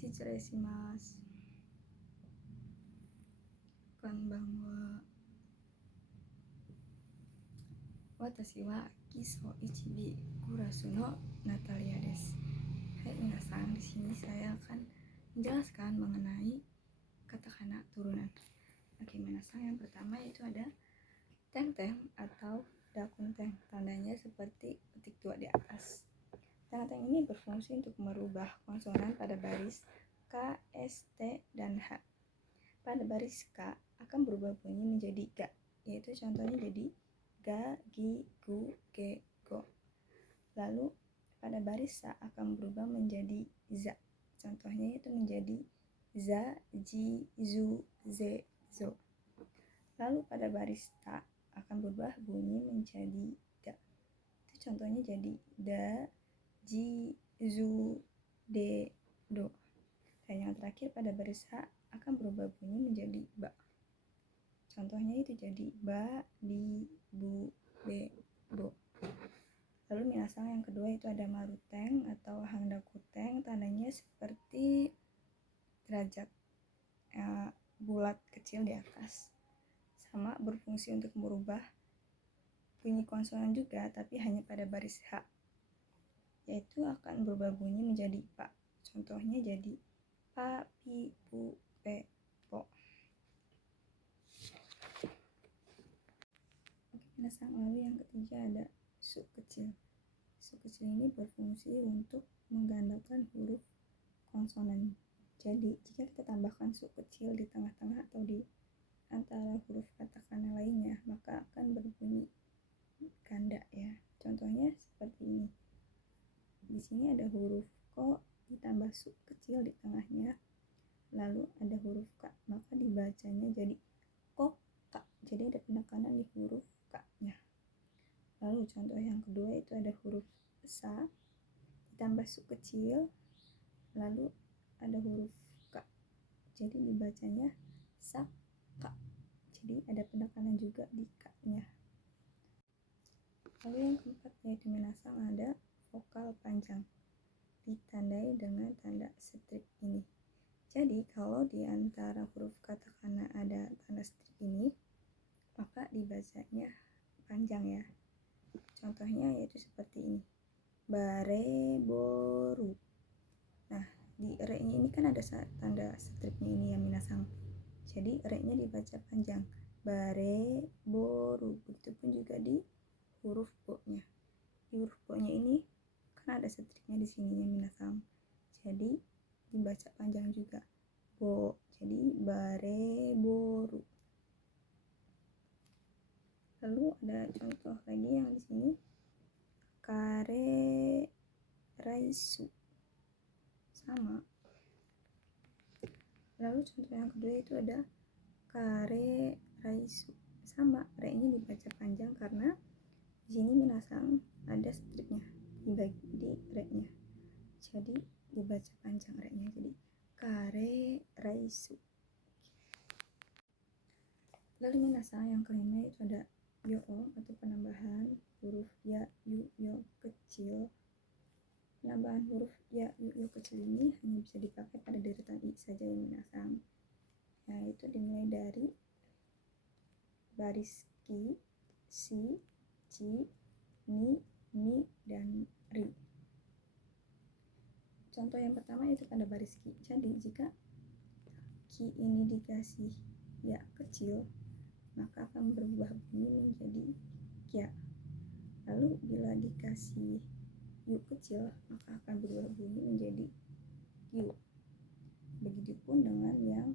失礼します。こんばんは。私は基礎 1B クラスのNatalia des. Hai minasan, di sini saya akan menjelaskan mengenai katakana turunan. Oke, minasan, yang pertama itu ada teng-teng atau dakunteng. Tandanya seperti petik 2 di atas. Teng-teng ini berfungsi untuk merubah konsonan pada baris K, S, T, dan H. Pada baris K akan berubah bunyi menjadi ga, yaitu contohnya jadi ga, gi, gu, ge, go. Lalu pada baris sa akan berubah menjadi za, contohnya itu menjadi za, ji, zu, ze, zo. Lalu pada baris ta akan berubah bunyi menjadi da, itu contohnya jadi da, ji, zu, de, do. Dan yang terakhir pada baris ha akan berubah bunyi menjadi ba, contohnya itu jadi ba, bi, bu, be, bo. Lalu minasang yang kedua itu ada maruteng atau hangdakuteng. Tandanya seperti derajat bulat kecil di atas, sama berfungsi untuk merubah bunyi konsonan juga, tapi hanya pada baris H, yaitu akan berubah bunyi menjadi pa, contohnya jadi pa, pi, pu, pe, po. Oke, minasang, lalu yang ketiga ada su kecil. Su kecil ini berfungsi untuk menggandakan huruf konsonan. Jadi jika kita tambahkan su kecil di tengah-tengah atau di antara huruf katakana lainnya, maka akan berbunyi ganda ya. Contohnya seperti ini. Di sini ada huruf ko ditambah su kecil di tengahnya, lalu ada huruf ka, maka dibacanya jadi kok ka. Jadi ada penekanan di huruf ka-nya. Lalu contoh yang kedua itu ada huruf sa ditambah su kecil, lalu ada huruf ka, jadi dibacanya sak ka. Jadi ada penekanan juga di ka-nya. Lalu yang keempat yaitu minasang ada vokal panjang, ditandai dengan tanda strip ini. Jadi kalau di antara huruf katakana ada tanda strip ini, maka dibacanya panjang ya. Contohnya yaitu seperti ini, bare, boru. Nah, di re-nya ini kan ada tanda stripnya ini ya minasang. Jadi re-nya dibaca panjang, bare, boru. Begitupun juga di huruf bo-nya. Di huruf bo-nya ini kan ada stripnya di sini ya minasang. Jadi dibaca panjang juga, bo. Jadi bare, boru. Lalu ada contoh lagi yang di sini, kare, raisu, sama. Lalu contoh yang kedua itu ada kare, raisu, sama. Re-nya dibaca panjang karena di sini minasang ada stripnya di re-nya. Jadi dibaca panjang re-nya, jadi kare, raisu. Lalu minasang yang kelima itu ada yo atau penambahan huruf ya, yu, yo kecil. Penambahan huruf ya, yu, yo kecil ini hanya bisa dipakai pada deretan i saja ya minasang. Nah, itu dimulai dari baris ki, si, ci, ni, dan ri. Contoh yang pertama itu pada baris ki. Jadi jika ki ini dikasih ya kecil, maka akan berubah bunyi menjadi kya. Lalu bila dikasih yu kecil, maka akan berubah bunyi menjadi yu. Begitupun dengan yang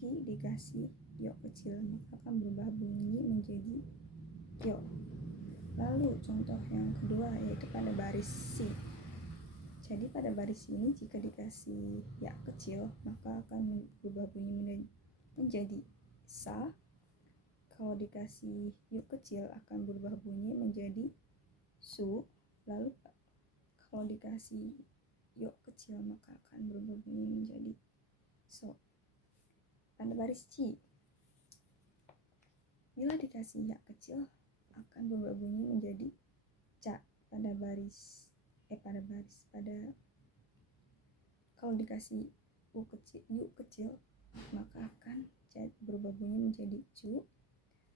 ki dikasih yo kecil, maka akan berubah bunyi menjadi kyo. Lalu contoh yang kedua yaitu pada baris si. Jadi pada baris ini jika dikasih ya kecil, maka akan berubah bunyi menjadi sa. Kalau dikasih yu kecil akan berubah bunyi menjadi su. Lalu kalau dikasih yo kecil maka akan berubah bunyi menjadi so. Pada baris ci, bila dikasih ya kecil akan berubah bunyi menjadi ca. Kalau dikasih u kecil maka akan berubah bunyi menjadi cu.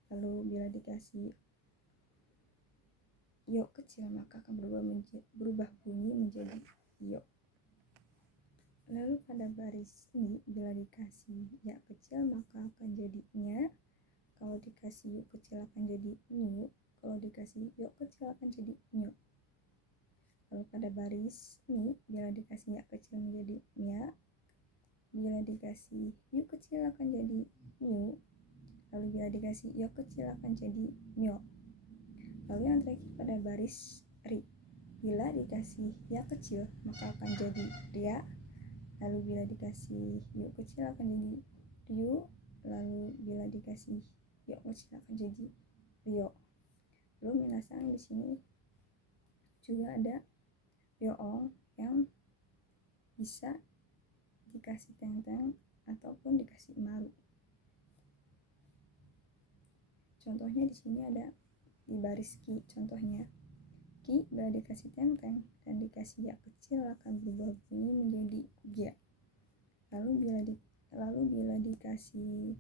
Lalu bila dikasih yo kecil maka akan berubah bunyi menjadi yo. Lalu pada baris ini bila dikasih ya kecil maka akan jadi nya. Kalau dikasih yu kecil akan jadi nyu. Kalau dikasih yo kecil akan jadi nyo. Lalu pada baris ini bila dikasih ya kecil menjadi nya. Bila dikasih yu kecil akan jadi nyu. Lalu bila dikasih yo kecil akan jadi nyo. Lalu yang terakhir pada baris ri. Bila dikasih ya kecil maka akan jadi ria. Lalu bila dikasih yu kecil akan jadi ryu. Lalu bila dikasih yo kecil akan jadi ryo. Lalu minasang di sini juga ada yoong yang bisa dikasih teng-teng ataupun dikasih maru. Contohnya di sini ada di baris ki. Contohnya ki bila dikasih teng-teng dan dikasih ya kecil akan berubah bunyi menjadi gia. Lalu bila dikasih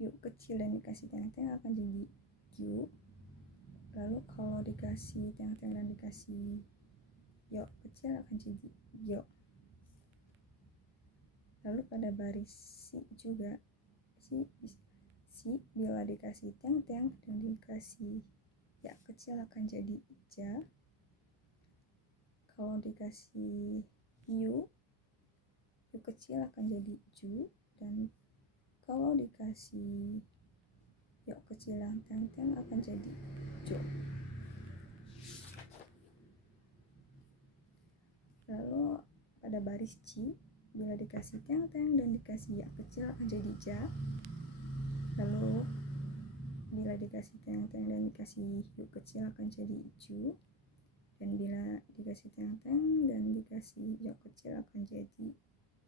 yu kecil dan dikasih teng-teng akan jadi gyu. Lalu kalau dikasih teng-teng dan dikasih yo kecil akan jadi gyo. Lalu pada baris si juga si bila dikasih teng-teng dan dikasih ya kecil akan jadi ja. Kalau dikasih yu kecil akan jadi ju. Dan kalau dikasih yo kecil yang teng-teng akan jadi jo. Lalu pada baris ci bila dikasih teng-teng dan dikasih ya kecil akan jadi ja. Lalu bila dikasih teng-teng dan dikasih yu kecil akan jadi ju. Dan bila dikasih teng-teng dan dikasih yo kecil akan jadi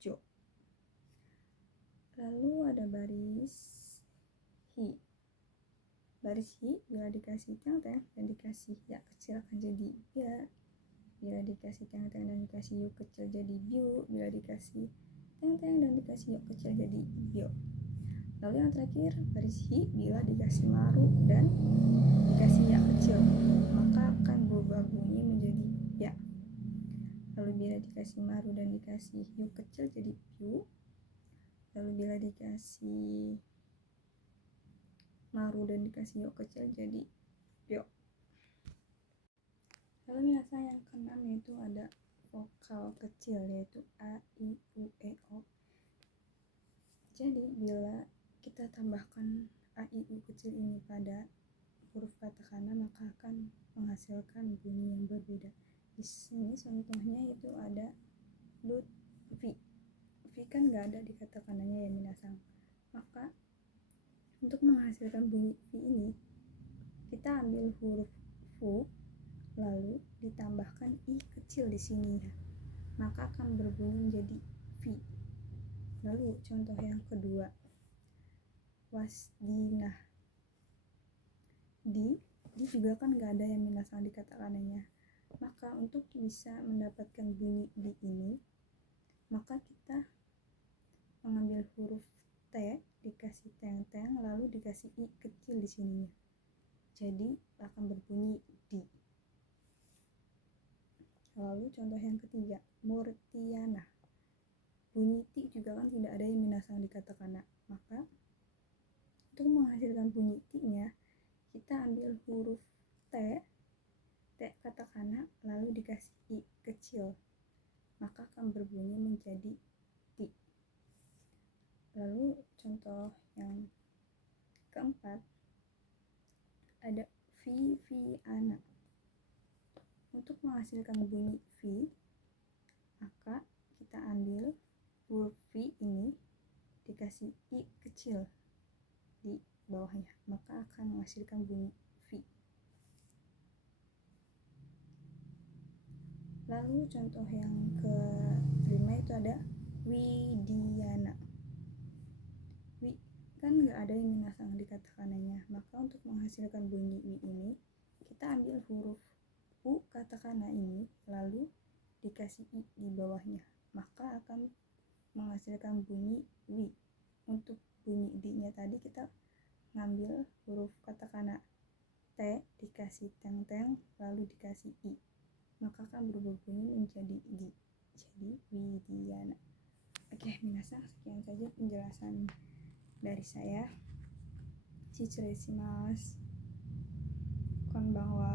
jo. Lalu ada baris hi. Baris hi bila dikasih teng-teng dan dikasih ya kecil akan jadi ya. Bila dikasih teng-teng dan dikasih yu kecil jadi byu. Bila dikasih teng-teng dan dikasih yu kecil jadi byo. Lalu yang terakhir baris hi bila dikasih maru dan dikasih ya kecil maka akan berubah bunyi menjadi ya. Lalu bila dikasih maru dan dikasih yu kecil jadi byu. Lalu bila dikasih maru dan dikasih yo kecil jadi byo. Lalu minasang yang keenam yaitu ada vokal kecil yaitu a, i, u, e, o. Jadi bila kita tambahkan a, i, u kecil ini pada huruf katakana maka akan menghasilkan bunyi yang berbeda. Di sini contohnya itu ada Lutfi. V kan nggak ada di katakananya ya minasang. Maka untuk menghasilkan bunyi V ini kita ambil huruf fu lalu ditambahkan i kecil di sini ya. Maka akan berbunyi menjadi V. Lalu contoh yang kedua wasdinah. Di juga kan nggak ada yang minasang di katakananya. Maka untuk bisa mendapatkan bunyi di ini maka kita mengambil huruf T dikasih teng-teng lalu dikasih i kecil di sininya. Jadi akan berbunyi di. Lalu contoh yang ketiga murtianah. Bunyi ti juga kan tidak ada yang minasang di katakana. Maka untuk menghasilkan bunyi ti-nya kita ambil huruf T katakana lalu dikasih i kecil. Maka akan berbunyi menjadi ti. Lalu contoh yang keempat ada viviana. Untuk menghasilkan bunyi V maka kita ambil huruf V ini dikasih i kecil di bawahnya maka akan menghasilkan bunyi V. Lalu contoh yang kelima itu ada widiana. Wi kan nggak ada yang minasang di katakananya. Maka untuk menghasilkan bunyi wi ini kita ambil huruf u katakana ini lalu dikasih i di bawahnya maka akan menghasilkan bunyi wi. Untuk bunyi di-nya tadi kita ngambil huruf katakana T dikasih teng-teng lalu dikasih i, maka akan berubah bunyi menjadi di, jadi Widiana. Oke, minasan, sekian saja penjelasan dari saya. Shichiresimasu. Konbanwa.